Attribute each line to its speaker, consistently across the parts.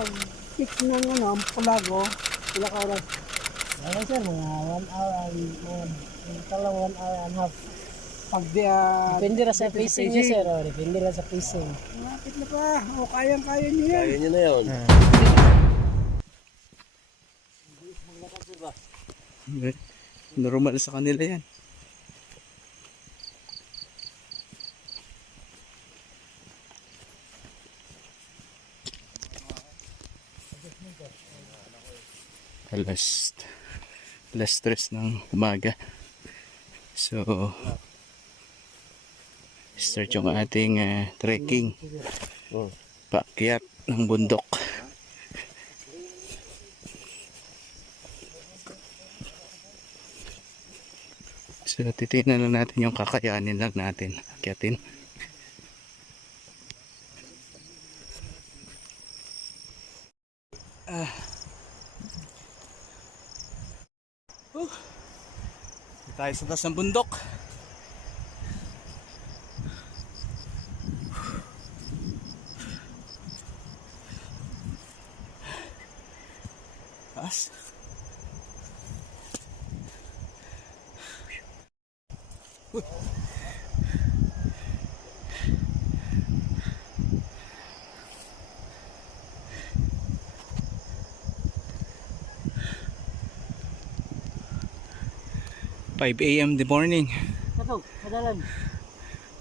Speaker 1: pag pick ng ano, pulago, sila ka oras.
Speaker 2: Ano sir, mga 1 hour and um, tala 1 hour and half.
Speaker 1: Pag di, ah,
Speaker 2: Depende ra sa pacing niya sir, oh. depende ra sa pacing.
Speaker 1: Malapit na pa. O, kayang-kaya niyo yan.
Speaker 3: Kaya nyo na yun.
Speaker 4: Normal sa kanila yan. Alas, alas stress ng umaga. So, start yung ating ah, trekking. Paakyat ng bundok. So, titignan lang natin yung kakayanin lang natin. Akyatin. Ah. Uh. Dito tayo sa taas ng bundok. Taas. 5 a.m. the morning.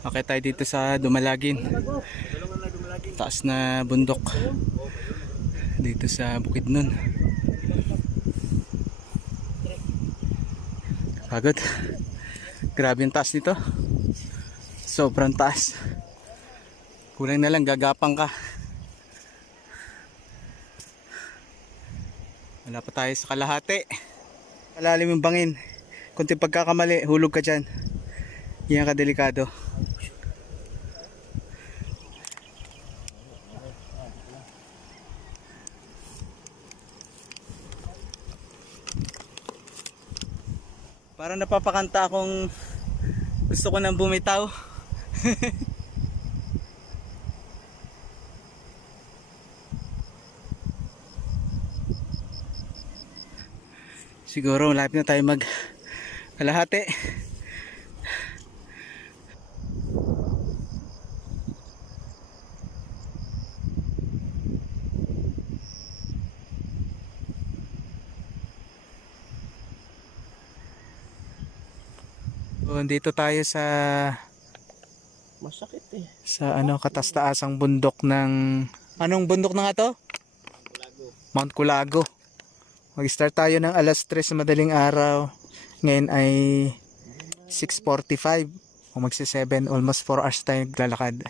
Speaker 4: Okay tayo dito sa Dumalagin. Taas na bundok. Dito sa Bukidnon. Pagod. Grabe yung taas nito. Sobrang taas. Kulang na lang gagapang ka. Wala pa tayo sa kalahati. Malalim yung bangin. Kunti pagkakamali, hulog ka dyan. Yan ka delikado. Para napapakanta akong gusto ko nang bumitaw. Siguro malapit na tayo mag kalahati. So, dito tayo sa
Speaker 3: Masakit eh.
Speaker 4: sa ano katastaasang bundok ng anong bundok na nga to? Mount Culago. Mag-start tayo ng alas 3 sa madaling araw. Ngayon ay 6.45 o magsi 7 almost 4 hours tayo naglalakad.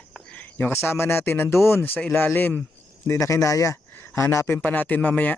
Speaker 4: Yung kasama natin nandoon sa ilalim. Hindi na kinaya. Hanapin pa natin mamaya.